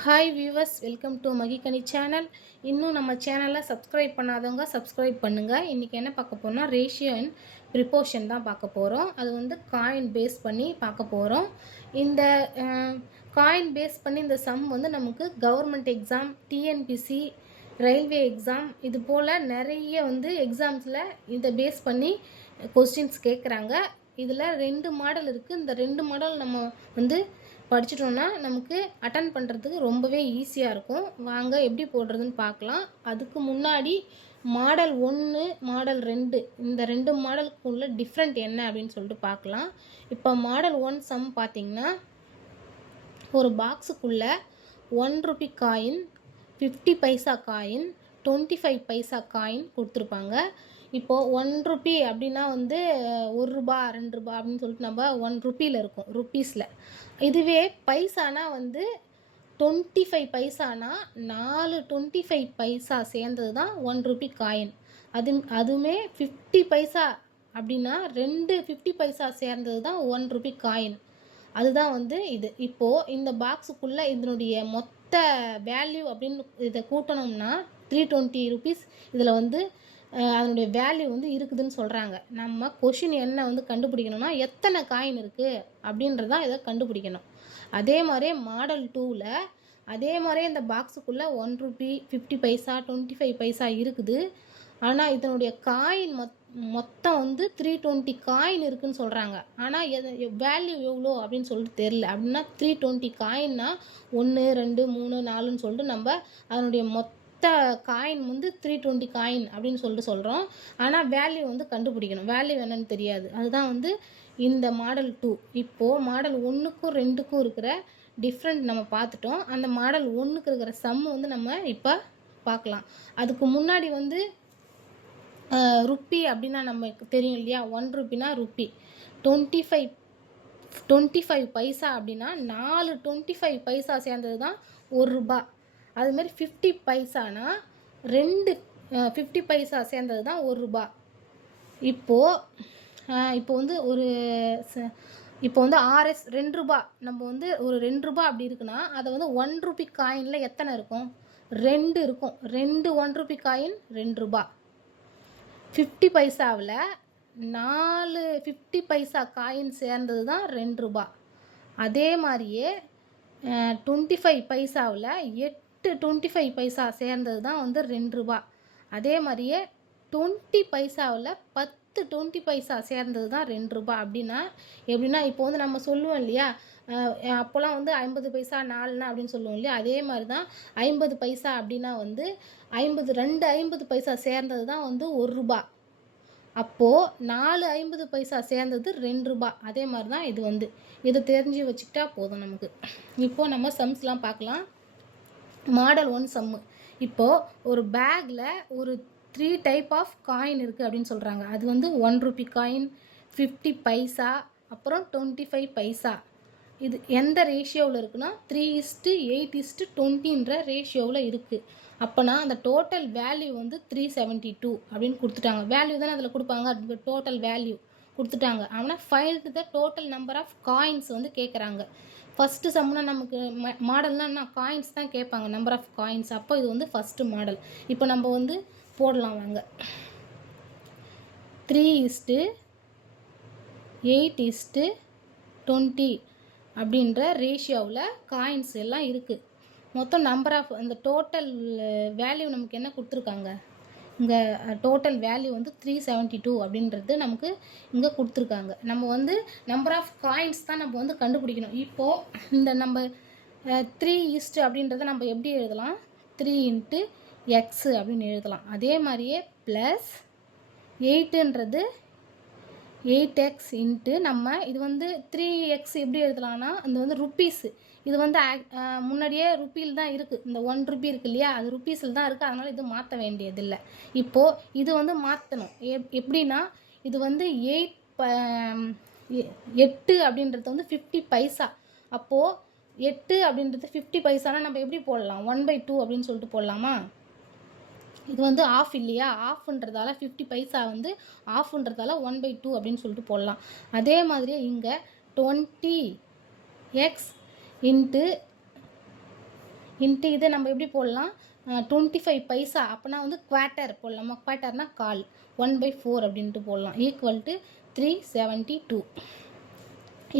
Hi viewers welcome to Magikani channel இன்னும் நம்ம சேனலை சப்ஸ்கிரைப் பண்ணாதவங்க சப்ஸ்கிரைப் பண்ணுங்கள் இன்றைக்கி என்ன பார்க்க போகிறோம்னா ரேஷியோ அண்ட் ப்ரிப்போர்ஷன் தான் பார்க்க போகிறோம் அது வந்து காயின் பேஸ் பண்ணி பார்க்க போகிறோம் இந்த காயின் பேஸ் பண்ணி இந்த சம் வந்து நமக்கு government exam TNPSC railway exam இது போல் நிறைய வந்து எக்ஸாம்ஸில் இதை பேஸ் பண்ணி கொஸ்டின்ஸ் கேட்குறாங்க இதில் ரெண்டு மாடல் இருக்குது இந்த ரெண்டு மாடல் நம்ம வந்து படிச்சிட்டோன்னா நமக்கு அட்டன் பண்ணுறதுக்கு ரொம்பவே ஈஸியாக இருக்கும். வாங்க எப்படி போடுறதுன்னு பார்க்கலாம். அதுக்கு முன்னாடி மாடல் ஒன்று மாடல் ரெண்டு. இந்த ரெண்டு மாடலுக்குள்ள டிஃப்ரெண்ட் என்ன அப்படின்னு சொல்லிட்டு பார்க்கலாம். இப்போ மாடல் ஒன் சம் பார்த்தீங்கன்னா ஒரு பாக்ஸுக்குள்ளே one rupee coin fifty paisa coin twenty five paisa coin கொடுத்துருப்பாங்க. இப்போது ஒன் ருபி அப்படின்னா வந்து ஒரு ரூபா ரெண்டு ரூபா அப்படின்னு சொல்லிட்டு நம்ம ஒன் ருப்பியில் இருக்கும் ருப்பீஸில் இதுவே பைசானா வந்து டுவெண்ட்டி ஃபைவ் பைசானா நாலு டுவெண்ட்டி ஃபைவ் பைசா சேர்ந்தது தான் ஒன் ருபி காயின் அது அதுவுமே ஃபிஃப்டி பைசா அப்படின்னா ரெண்டு ஃபிஃப்டி பைசா சேர்ந்தது தான் ஒன் ருபி காயின் அதுதான் வந்து இது. இப்போது இந்த பாக்ஸுக்குள்ளே இதனுடைய மொத்த வேல்யூ அப்படின்னு இதை கூட்டணும்னா த்ரீ டுவெண்ட்டி ருபீஸ் இதில் வந்து அதனுடைய வேல்யூ வந்து இருக்குதுன்னு சொல்கிறாங்க நம்ம கொஷின் என்ன வந்து கண்டுபிடிக்கணும்னா எத்தனை காயின் இருக்குது அப்படின்றதான் இதை கண்டுபிடிக்கணும். அதே மாதிரியே மாடல் டூவில் அதே மாதிரியே இந்த பாக்ஸுக்குள்ளே one rupee fifty paisa twenty five paisa இருக்குது. ஆனால் இதனுடைய காயின் மொத் மொத்தம் வந்து த்ரீ டுவெண்ட்டி காயின் இருக்குன்னு சொல்கிறாங்க ஆனால் எது வேல்யூ எவ்வளோ அப்படின்னு சொல்லிட்டு தெரில அப்படின்னா த்ரீ டுவெண்ட்டி காயின்னா ஒன்று ரெண்டு மூணு நாலுன்னு சொல்லிட்டு நம்ம அதனுடைய மொத்த மொத்த காயின் வந்து த்ரீ டுவெண்ட்டி காயின் அப்படின்னு சொல்லிட்டு சொல்கிறோம் ஆனால் வேல்யூ வந்து கண்டுபிடிக்கணும். வேல்யூ என்னன்னு தெரியாது. அதுதான் வந்து இந்த மாடல் டூ இப்போது மாடல் ஒன்றுக்கும் ரெண்டுக்கும் இருக்கிற டிஃப்ரெண்ட் நம்ம பார்த்துட்டோம். அந்த மாடல் ஒன்றுக்கு இருக்கிற சம்மு வந்து நம்ம இப்போ பார்க்கலாம். அதுக்கு முன்னாடி வந்து ருப்பி அப்படின்னா நம்ம தெரியும் இல்லையா? One ருப்பினா rupee twenty five twenty five paisa அப்படின்னா நாலு டுவெண்ட்டி ஃபைவ் பைசா சேர்ந்தது தான் ஒரு ரூபாய் அதுமாரி ஃபிஃப்டி பைசானா ரெண்டு ஃபிஃப்டி பைசா சேர்ந்தது தான் ஒரு ரூபா. இப்போது இப்போ வந்து ஒரு ச- இப்போ வந்து ஆர்எஸ் ரெண்டு ரூபா. நம்ம வந்து ஒரு ரெண்டு ரூபா அப்படி இருக்குன்னா அதை வந்து ஒன் ருபி காயினில் எத்தனை இருக்கும்? ரெண்டு இருக்கும். ரெண்டு ஒன் ருபி காயின் ரெண்டு ரூபா. ஃபிஃப்டி பைசாவில் நாலு ஃபிஃப்டி பைசா காயின் சேர்ந்தது தான் ரெண்டு ரூபா. அதே மாதிரியே டுவெண்ட்டி ஃபைவ் பைசாவில் எட்டு டுவெண்ட்டி ஃபைவ் பைசா சேர்ந்தது தான் வந்து ரெண்டு ரூபா. அதே மாதிரியே டுவெண்ட்டி பைசாவில் பத்து டுவெண்ட்டி பைசா சேர்ந்தது தான் ரெண்டு ரூபா. அப்படின்னா எப்படின்னா இப்போ வந்து நம்ம சொல்லுவோம் இல்லையா? அப்போல்லாம் வந்து ஐம்பது பைசா நாலுனா அப்படின்னு சொல்லுவோம் இல்லையா? அதே மாதிரி தான் ஐம்பது பைசா அப்படின்னா வந்து ஐம்பது ரெண்டு ஐம்பது பைசா சேர்ந்தது தான் வந்து ஒரு ரூபா. அப்போது நாலு ஐம்பது பைசா சேர்ந்தது ரெண்டு ரூபா. அதே மாதிரி தான் இது வந்து. இதை தெரிஞ்சு வச்சுக்கிட்டா போதும் நமக்கு. இப்போது நம்ம சம்ஸ்லாம் பார்க்கலாம். Model one sum. இப்போது ஒரு பேக்கில் ஒரு த்ரீ டைப் ஆஃப் காயின் இருக்குது அப்படின்னு சொல்கிறாங்க அது வந்து one rupee coin fifty paisa அப்புறம் டுவெண்ட்டி ஃபைவ் பைசா இது எந்த ரேஷியோவில் இருக்குன்னா three is to eight is to டுவெண்ட்டின்ற ரேஷியோவில் இருக்குது அப்போனா அந்த டோட்டல் வேல்யூ வந்து த்ரீ செவன்ட்டி டூ அப்படின்னு கொடுத்துட்டாங்க. வேல்யூ தானே அதில் கொடுப்பாங்க? டோட்டல் வேல்யூ கொடுத்துட்டாங்க. ஆனால் file the total number of coins வந்து கேட்குறாங்க ஃபஸ்ட்டு சம்னா நமக்கு மாடல்னா என்ன? காயின்ஸ் தான் கேட்பாங்க நம்பர் ஆஃப் காயின்ஸ் அப்போ இது வந்து ஃபஸ்ட்டு மாடல் இப்போ நம்ம வந்து போடலாம் வாங்க. Three is to eight is to twenty அப்படின்ற ரேஷியோவில் காயின்ஸ் எல்லாம் இருக்குது மொத்தம் நம்பர் ஆஃப் அந்த டோட்டல் வேல்யூ நமக்கு என்ன கொடுத்துருக்காங்க? இங்கே டோட்டல் வேல்யூ வந்து த்ரீ செவன்ட்டி டூ அப்படின்றது நமக்கு இங்கே கொடுத்துருக்காங்க. நம்ம வந்து நம்பர் ஆஃப் காயின்ஸ் தான் நம்ம வந்து கண்டுபிடிக்கணும். இப்போது இந்த நம்ம த்ரீ ஈஸ்ட் அப்படின்றத நம்ம எப்படி எழுதலாம்? த்ரீ இன்ட்டு எக்ஸு அப்படின்னு எழுதலாம். அதே மாதிரியே ப்ளஸ் எயிட்டுன்றது எயிட் எக்ஸ் இன்ட்டு நம்ம இது வந்து த்ரீ எக்ஸ் எப்படி எழுதலாம்னா இந்த வந்து ருப்பீஸு. இது வந்து முன்னாடியே ருப்பியில் தான் இருக்குது இந்த ஒன் ருப்பி இருக்கு இல்லையா? அது ருப்பீஸில் தான் இருக்குது அதனால் இது மாற்ற வேண்டியதில்லை. இப்போது இது வந்து மாற்றணும். எப் எப்படின்னா இது வந்து எயிட் எட்டு அப்படின்றது வந்து ஃபிஃப்டி பைசா. அப்போது எட்டு அப்படின்றது ஃபிஃப்டி பைசானா நம்ம எப்படி போடலாம்? ஒன் பை டூ அப்படின்னு சொல்லிட்டு போடலாமா? இது வந்து ஆஃப் இல்லையா? ஆஃப்ன்றதால ஃபிஃப்டி பைசா வந்து ஆஃப்ன்றதால ஒன் பை டூ அப்படின்னு சொல்லிட்டு போடலாம். அதே மாதிரி இங்கே டுவெண்ட்டி எக்ஸ் இன்ட்டு இன்ட்டு இதை நம்ம எப்படி போடலாம்? டுவெண்ட்டி ஃபைவ் பைசா அப்போனா வந்து குவார்ட்டர் போடலாமா. குவார்ட்டர்னா கால். ஒன் பை ஃபோர் அப்படின்ட்டு போடலாம். Equal to three seventy two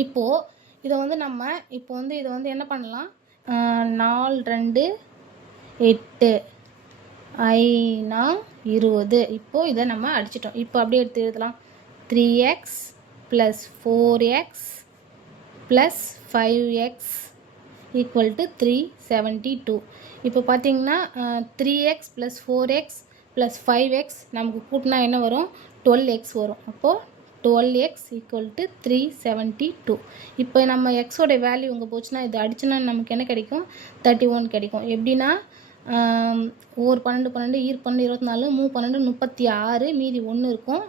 இப்போது இதை வந்து நம்ம இப்போ வந்து இதை வந்து என்ன பண்ணலாம்? நாலு ரெண்டு எட்டு. ஐநா இருபது இப்போது இதை நம்ம அடிச்சிட்டோம். இப்போ அப்படியே எடுத்து எழுதலாம். Three x plus four x plus five x equal to three seventy two இப்போ பார்த்தீங்கன்னா three x plus four x plus five x நமக்கு கூட்டினா என்ன வரும்? டுவெல் எக்ஸ் வரும். அப்போது twelve x equal to three seventy two இப்போ நம்ம எக்ஸோட வேல்யூ இங்கே போச்சுன்னா இது அடிச்சுனா நமக்கு என்ன கிடைக்கும்? தேர்ட்டி ஒன் கிடைக்கும். எப்படின்னா ஓர் பன்னெண்டு பன்னெண்டு ஈர் பன்னெண்டு இருபத்தி நாலு மூ பன்னெண்டு முப்பத்தி ஆறு மீதி ஒன்று இருக்கும்.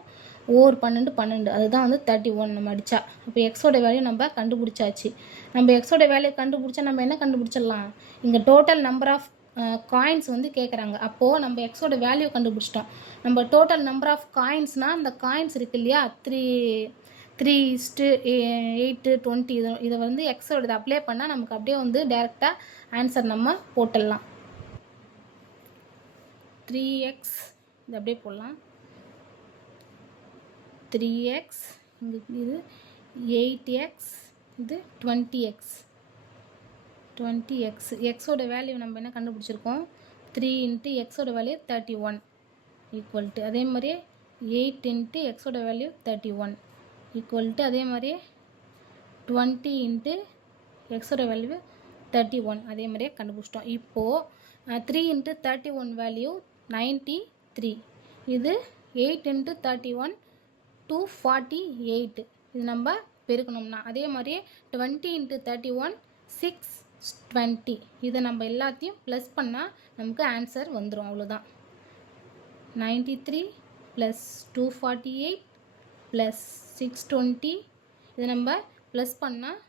ஓர் பன்னெண்டு பன்னெண்டு. அதுதான் வந்து தேர்ட்டி ஒன் நம்ம அடித்தா இப்போ எக்ஸோட வேல்யூ நம்ம கண்டுபிடிச்சாச்சு. நம்ம எக்ஸோட வேல்யூ கண்டுபிடிச்சா நம்ம என்ன கண்டுபிடிச்சிடலாம்? இங்கே டோட்டல் நம்பர் ஆஃப் காயின்ஸ் வந்து கேட்குறாங்க அப்போது நம்ம எக்ஸோட வேல்யூ கண்டுபிடிச்சிட்டோம். நம்ம டோட்டல் நம்பர் ஆஃப் காயின்ஸ்னால் அந்த காயின்ஸ் இருக்கு இல்லையா? Three three is to eight twenty இதை இதை வந்து எக்ஸோட இதை அப்ளை பண்ணால் நமக்கு அப்படியே வந்து டேரெக்டாக ஆன்சர் நம்ம போட்டுடலாம். த்ரீ எக்ஸ் இது அப்படியே போடலாம். த்ரீ எக்ஸ் இங்கே இது எயிட் எக்ஸ் இது டுவெண்ட்டி எக்ஸ் டுவெண்ட்டி எக்ஸ் எக்ஸோட வேல்யூ நம்ம என்ன கண்டுபிடிச்சிருக்கோம்? த்ரீ இன்ட்டு எக்ஸோட value thirty one equal to அதே மாதிரியே எயிட் இன்ட்டு எக்ஸோட value thirty one equal to அதே மாதிரியே டுவெண்ட்டி இன்ட்டு எக்ஸோட வேல்யூ தேர்ட்டி ஒன் அதே மாதிரியே கண்டுபிடிச்சிட்டோம். இப்போது three into thirty one value ninety three. இது eight into thirty one two forty eight இது நம்ம பெருக்கணும்னா அதே மாதிரியே twenty into thirty one six twenty. இதை நம்ம எல்லாத்தையும் ப்ளஸ் பண்ணால் நமக்கு ஆன்சர் வந்துடும் அவ்வளோதான் ninety three plus two forty eight plus six twenty. இது நம்ம ப்ளஸ் பண்ணால்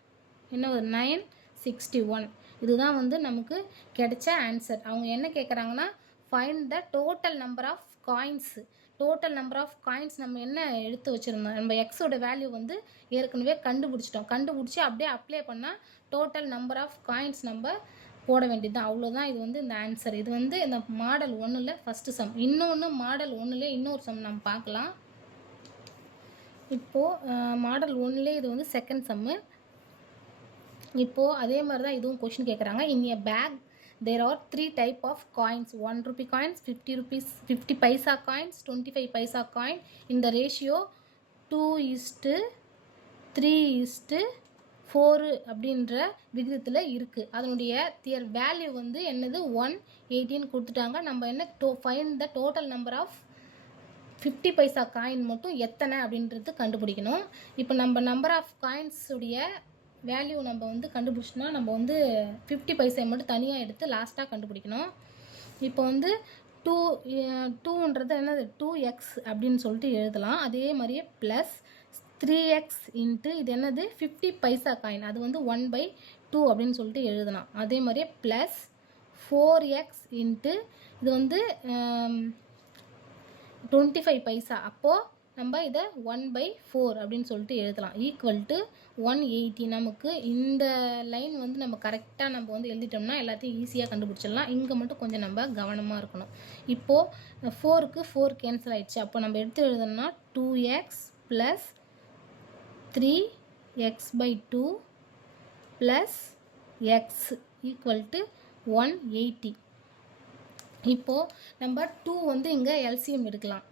என்ன ஒரு நைன் சிக்ஸ்டி ஒன். இதுதான் வந்து நமக்கு கிடைச்ச ஆன்சர் அவங்க என்ன கேட்குறாங்கன்னா find the total number of coins total number of coins நம்ம என்ன எடுத்து வச்சுருந்தோம்? நம்ம எக்ஸோட வேல்யூ வந்து ஏற்கனவே கண்டுபிடிச்சிட்டோம். கண்டுபிடிச்சி அப்படியே அப்ளை பண்ணால் டோட்டல் நம்பர் ஆஃப் காயின்ஸ் நம்ம போட வேண்டியது தான் அவ்வளோதான் இது வந்து இந்த ஆன்சர் இது வந்து இந்த மாடல் ஒன்றில் ஃபஸ்ட்டு சம் இன்னொன்று மாடல் ஒன்றுல இன்னொரு சம் நம்ம பார்க்கலாம். இப்போது மாடல் ஒன்றுலே இது வந்து செகண்ட் சம்மு இப்போது அதே மாதிரி தான் இதுவும் கொஷின் கேட்குறாங்க in a bag there are three type of coins one rupee coins fifty rupees fifty paisa coins twenty five paisa coin இந்த ratio two is to three is to four அப்படின்ற விகிதத்தில் இருக்குது அதனுடைய தியர் வேல்யூ வந்து என்னது? One எயிட்டின்னு கொடுத்துட்டாங்க. நம்ம என்ன to find the total number of fifty paisa coin மட்டும் எத்தனை அப்படின்றது கண்டுபிடிக்கணும். இப்போ நம்ம நம்பர் ஆஃப் காயின்ஸுடைய வேல்யூ நம்ம வந்து கண்டுபிடிச்சோன்னா நம்ம வந்து ஃபிஃப்டி பைசா மட்டும் தனியாக எடுத்து லாஸ்ட்டாக கண்டுபிடிக்கணும். இப்போ வந்து டூ டூன்றது என்னது? டூ எக்ஸ் அப்படின்னு சொல்லிட்டு எழுதலாம். அதே மாதிரியே ப்ளஸ் த்ரீ எக்ஸ் இன்ட்டு இது என்னது? ஃபிஃப்டி பைசா காயின் அது வந்து ஒன் பை டூ அப்படின்னு சொல்லிட்டு எழுதலாம். அதே மாதிரியே ப்ளஸ் ஃபோர் எக்ஸ் இன்ட்டு இது வந்து டுவெண்ட்டி ஃபைவ் பைசா அப்போது நம்ம இதை ஒன் பை ஃபோர் அப்படின்னு சொல்லிட்டு எழுதலாம். ஈக்குவல் டு ஒன் எயிட்டி நமக்கு இந்த லைன் வந்து நம்ம கரெக்டாக நம்ம வந்து எழுதிட்டோம்னா எல்லாத்தையும் ஈஸியாக கண்டுபிடிச்சிடலாம். இங்கே மட்டும் கொஞ்சம் நம்ம கவனமாக இருக்கணும். இப்போது ஃபோருக்கு ஃபோர் கேன்சல் ஆகிடுச்சு அப்போ நம்ம எடுத்து எழுதணும்னா two x plus three x by two plus x equal to one eighty இப்போது நம்ம டூ வந்து இங்கே எல்சிஎம் எடுக்கலாம்.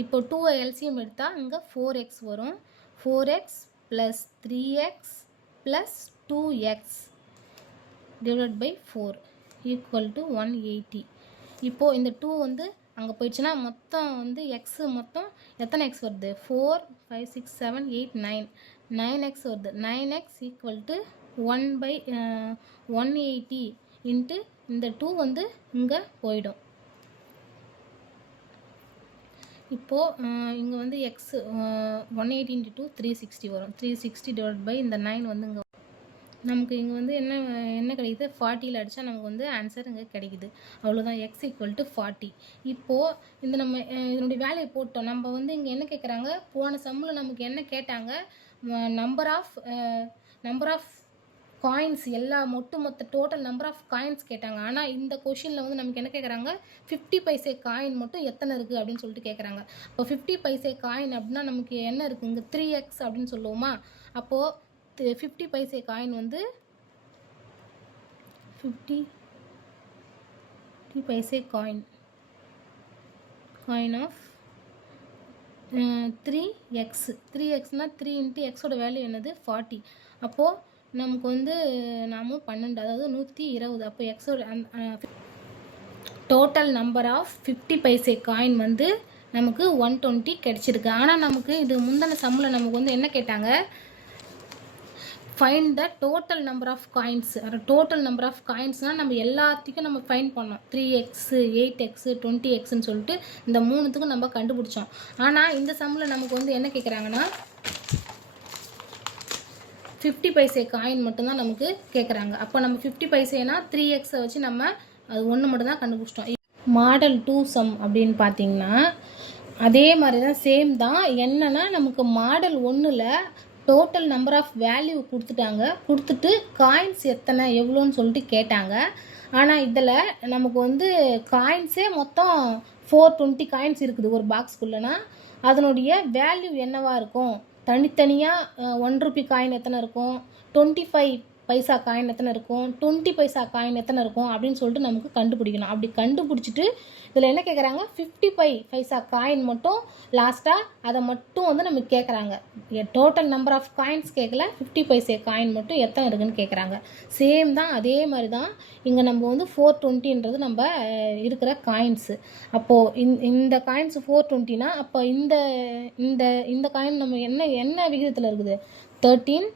இப்போ டூ எல்சிஎம் எடுத்தால் இங்கே ஃபோர் எக்ஸ் வரும். Four x plus three x plus two x divide by four equal to one eighty இப்போது இந்த டூ வந்து அங்கே போயிடுச்சுன்னா மொத்தம் வந்து எக்ஸு மொத்தம் எத்தனை எக்ஸ் வருது? Four five six seven eight nine nine x வருது. Nine x equal to one by one eighty into இந்த டூ வந்து இங்கே போயிடும். இப்போது இங்கே வந்து x one eighty into two three sixty வரும். த்ரீ சிக்ஸ்டி டிவைட் பை இந்த நைன் வந்து இங்கே நமக்கு இங்கே வந்து என்ன என்ன கிடைக்குது? ஃபார்ட்டியில் அடித்தா நமக்கு வந்து ஆன்சர் இங்கே கிடைக்குது. அவ்வளோதான் எக்ஸ் ஈக்குவல் டு ஃபார்ட்டி இப்போது இந்த நம்ம இதனுடைய வேலையை போட்டோம். நம்ம வந்து இங்கே என்ன கேட்குறாங்க போன சம்மில் நமக்கு என்ன கேட்டாங்க? Number of number of coins எல்லா மொட்டு மொத்த டோட்டல் நம்பர் ஆஃப் காயின்ஸ் கேட்டாங்க. ஆனால் இந்த கொஷினில் வந்து நமக்கு என்ன கேட்குறாங்க ஃபிஃப்டி பைசே காயின் மட்டும் எத்தனை இருக்குது அப்படின்னு சொல்லிட்டு கேட்குறாங்க இப்போ ஃபிஃப்டி பைசே காயின் அப்படின்னா நமக்கு என்ன இருக்குது இங்கே த்ரீ எக்ஸ் அப்படின்னு சொல்லுவோமா? அப்போது ஃபிஃப்டி பைசே காயின் வந்து fifty fifty paise coin coin of three x three எக்ஸ்னால் three into எக்ஸோட வேல்யூ என்னது? ஃபார்ட்டி அப்போது நமக்கு வந்து நாம பன்னெண்டு அதாவது நூற்றி இருபது. அப்போ எக்ஸோட total number of fifty paise coin வந்து நமக்கு ஒன் டுவெண்ட்டி கிடச்சிருக்கு. ஆனால் நமக்கு இது முந்தின சம்மில் நமக்கு வந்து என்ன கேட்டாங்க? Find the total number of coins total number of காயின்ஸ்னால் நம்ம எல்லாத்துக்கும் நம்ம ஃபைன் பண்ணோம். Three x eight x twenty எக்ஸ்ன்னு சொல்லிட்டு இந்த மூணுத்துக்கும் நம்ம கண்டுபிடிச்சோம். ஆனால் இந்த சம்மில் நமக்கு வந்து என்ன கேட்குறாங்கன்னா ஃபிஃப்டி பைசே காயின் மட்டும்தான் நமக்கு கேட்குறாங்க அப்போ நம்ம ஃபிஃப்டி பைசேனா த்ரீ எக்ஸை வச்சு நம்ம அது ஒன்று மட்டும் தான் கண்டுபிடிச்சிட்டோம். மாடல் டூ சம் அப்படின்னு பார்த்தீங்கன்னா அதே மாதிரி தான் சேம் தான். என்னென்னா நமக்கு மாடல் ஒன்றில் டோட்டல் நம்பர் ஆஃப் வேல்யூ கொடுத்துட்டாங்க. கொடுத்துட்டு காயின்ஸ் எத்தனை எவ்வளோன்னு சொல்லிட்டு கேட்டாங்க. ஆனால் இதில் நமக்கு வந்து காயின்ஸே மொத்தம் ஃபோர் டுவெண்ட்டி காயின்ஸ் இருக்குது ஒரு பாக்ஸ்க்குள்ளனா அதனுடைய வேல்யூ என்னவாக இருக்கும்? தனித்தனியாக ஒன் ருபி காயின் எத்தனை இருக்கும்? டுவெண்ட்டி ஃபைவ் பைசா காயின் எத்தனை இருக்கும்? டுவெண்ட்டி பைசா காயின் எத்தனை இருக்கும்? அப்படின்னு சொல்லிட்டு நமக்கு கண்டுபிடிக்கணும். அப்படி கண்டுபிடிச்சிட்டு இதில் என்ன கேட்குறாங்க ஃபிஃப்டி ஃபைவ் பைசா காயின் மட்டும் லாஸ்ட்டாக அதை மட்டும் வந்து நமக்கு கேட்குறாங்க டோட்டல் நம்பர் ஆஃப் காயின்ஸ் கேட்கல ஃபிஃப்டி பைசே காயின் மட்டும் எத்தனை இருக்குன்னு கேட்குறாங்க சேம் தான் அதே மாதிரி தான் இங்கே நம்ம வந்து ஃபோர் டுவெண்ட்டின்றது நம்ம இருக்கிற காயின்ஸு அப்போது இந்த இந்த காயின்ஸ் ஃபோர் டுவெண்ட்டினா அப்போ இந்த இந்த இந்த காயின் நம்ம என்ன என்ன விகிதத்தில் இருக்குது? Thirteen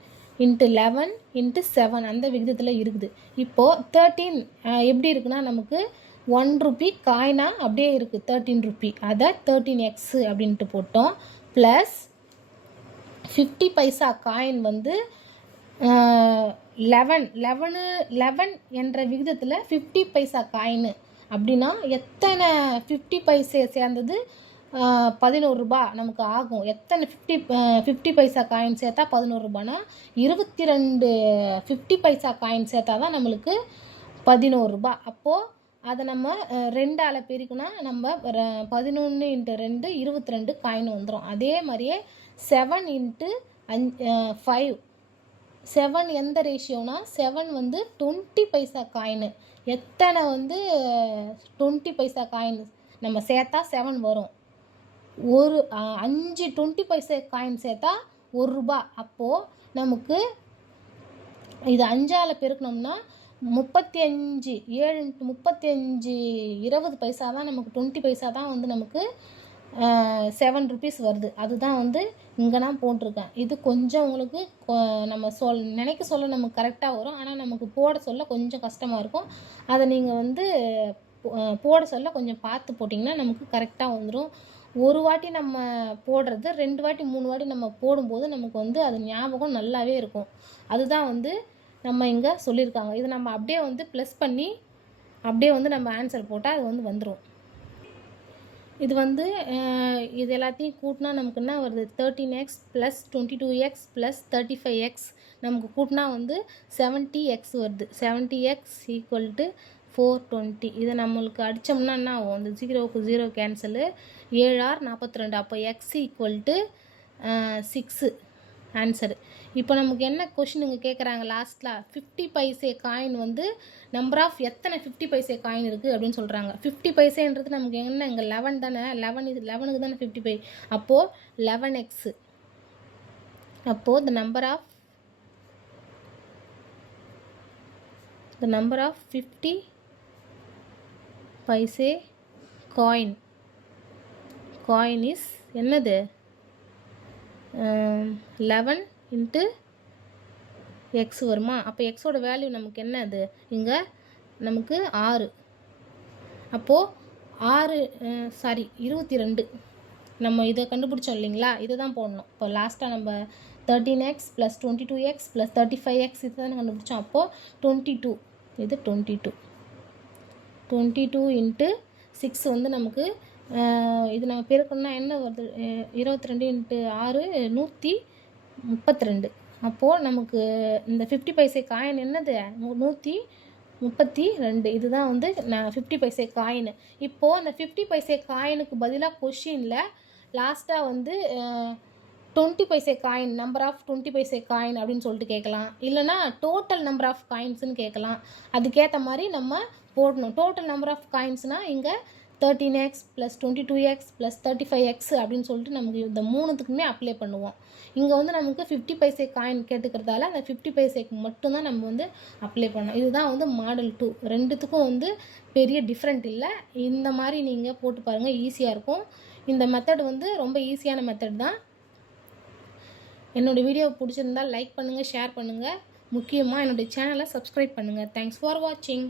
into eleven into seven அந்த விகிதத்தில் இருக்குது. இப்போது தேர்ட்டீன் எப்படி இருக்குன்னா நமக்கு ஒன் ருபி காயினாக அப்படியே இருக்குது தேர்ட்டீன் ருபி அதை தேர்ட்டீன் எக்ஸு அப்படின்ட்டு போட்டோம். ப்ளஸ் ஃபிஃப்டி பைசா காயின் வந்து லெவன் லெவனு லெவன் என்ற விகிதத்தில் ஃபிஃப்டி பைசா காயின் அப்படின்னா எத்தனை ஃபிஃப்டி பைசே சேர்ந்தது? பதினோரு ரூபாய் நமக்கு ஆகும். எத்தனை ஃபிஃப்டி ஃபிஃப்டி பைசா காயின் சேர்த்தா பதினோரு இருபத்தி ரெண்டு ஃபிஃப்டி பைசா காயின் சேர்த்தா தான் நம்மளுக்கு பதினோரு ரூபாய் அப்போது அதை நம்ம ரெண்டால் ரெண்டால நம்ம பதினொன்று இன்ட்டு ரெண்டு இருபத்தி ரெண்டு காயின் வந்துடும் அதே மாதிரியே செவன் இன்ட்டு அஞ்சு ஃபைவ் செவன் எந்த ரேஷியோனா செவன் வந்து டுவெண்ட்டி பைசா காயின் எத்தனை வந்து டுவெண்ட்டி பைசா காயின் நம்ம சேர்த்தா செவன் வரும். ஒரு அஞ்சு டுவெண்ட்டி பைசா காயின் சேர்த்தா ஒரு ரூபா. அப்போது நமக்கு இது அஞ்சால் பெருக்கணும்னா முப்பத்தி அஞ்சு ஏழு முப்பத்தி அஞ்சு இருபது பைசா தான் நமக்கு டுவெண்ட்டி பைசா தான் வந்து நமக்கு செவன் ருபீஸ் வருது. அதுதான் வந்து இங்கே நான் போட்டிருக்கேன். இது கொஞ்சம் உங்களுக்கு கொ- நம்ம சொல் நினைக்க சொல்ல நமக்கு கரெக்டாக வரும். ஆனால் நமக்கு போட சொல்ல கொஞ்சம் கஷ்டமாக இருக்கும். அதை நீங்கள் வந்து போட சொல்ல கொஞ்சம் பார்த்து போட்டிங்கன்னா நமக்கு கரெக்டாக வந்துடும் ஒரு வாட்டி நம்ம போடுறது ரெண்டு வாட்டி மூணு வாட்டி நம்ம போடும்போது நமக்கு வந்து அது ஞாபகம் நல்லாவே இருக்கும். அதுதான் வந்து நம்ம இங்கே சொல்லியிருக்காங்க. இது நம்ம அப்படியே வந்து ப்ளஸ் பண்ணி அப்படியே வந்து நம்ம ஆன்சர் போட்டால் அது வந்து வந்துடும் இது வந்து இது எல்லாத்தையும் கூட்டினா நமக்கு என்ன வருது? Thirteen x plus twenty two x plus thirty five x நமக்கு கூட்டினா வந்து செவன்ட்டி எக்ஸ் வருது. Seventy x equal to four twenty இதை நம்மளுக்கு அடித்தோம்னா என்ன ஆகும்? இந்த ஜீரோவுக்கு ஜீரோ கேன்சலு ஏழு ஆறு நாற்பத்தி ரெண்டு அப்போ x equal to six answer இப்போ நமக்கு என்ன கொஷின் இங்கே கேட்குறாங்க லாஸ்ட்டில் ஃபிஃப்டி பைசே காயின் வந்து நம்பர் ஆஃப் எத்தனை ஃபிஃப்டி பைசே காயின் இருக்குது அப்படின்னு சொல்கிறாங்க ஃபிஃப்டி பைசேன்றது நமக்கு என்ன? இங்கே லெவன் தானே. லெவன் இது லெவனுக்கு தானே ஃபிஃப்டி பை. அப்போது லெவன் எக்ஸு அப்போது the number of the number of fifty paise coin. Coin is என்னது? லெவன் இன்ட்டு எக்ஸ் வருமா? அப்போ எக்ஸோட வேல்யூ நமக்கு என்ன அது இங்கே நமக்கு ஆறு. அப்போது ஆறு சாரி இருபத்தி ரெண்டு நம்ம இதை கண்டுபிடிச்சோம் இல்லைங்களா? இதை தான் போடணும். இப்போ லாஸ்ட்டாக நம்ம thirteen x plus twenty two x plus thirty five x இதுதான் கண்டுபிடிச்சோம். அப்போது டுவெண்ட்டி டூ இது twenty two twenty two into six வந்து நமக்கு இது நம்ம பெருக்கணும்னா என்ன வருது? இருபத்தி ரெண்டு இன்ட்டு ஆறு நூற்றி முப்பத்தி ரெண்டு அப்போது நமக்கு இந்த ஃபிஃப்டி பைசே காயின் என்னது? நூற்றி முப்பத்தி ரெண்டு இதுதான் வந்து நான் ஃபிஃப்டி பைசை காயின் இப்போது அந்த ஃபிஃப்டி பைசே காயினுக்கு பதிலாக கொஷினில் லாஸ்ட்டாக வந்து twenty paise coin number of twenty paise coin அப்படின்னு சொல்லிட்டு கேட்கலாம் இல்லைனா டோட்டல் நம்பர் ஆஃப் காயின்ஸ்னு கேட்கலாம் அதுக்கேற்ற மாதிரி நம்ம போடணும். டோட்டல் நம்பர் ஆஃப் காயின்ஸ்னால் இங்கே thirteen x plus twenty two x plus thirty five x அப்படின்னு சொல்லிட்டு நமக்கு இந்த மூணுத்துக்குமே அப்ளை பண்ணுவோம். இங்கே வந்து நமக்கு ஃபிஃப்டி பைசே காயின் கேட்டுக்கிறதால அந்த ஃபிஃப்டி பைசேக்கு மட்டும்தான் நம்ம வந்து அப்ளை பண்ணோம் இதுதான் வந்து மாடல் டூ ரெண்டுத்துக்கும் வந்து பெரிய டிஃப்ரெண்ட் இல்லை. இந்த மாதிரி நீங்கள் போட்டு பாருங்கள் ஈஸியாக இருக்கும். இந்த மெத்தட் வந்து ரொம்ப ஈஸியான மெத்தட் தான். என்னோடய வீடியோ பிடிச்சிருந்தா லைக் பண்ணுங்கள் ஷேர் பண்ணுங்கள் முக்கியமாக என்னுடைய சேனலை சப்ஸ்கிரைப் பண்ணுங்கள் தேங்க்ஸ் ஃபார் வாட்சிங்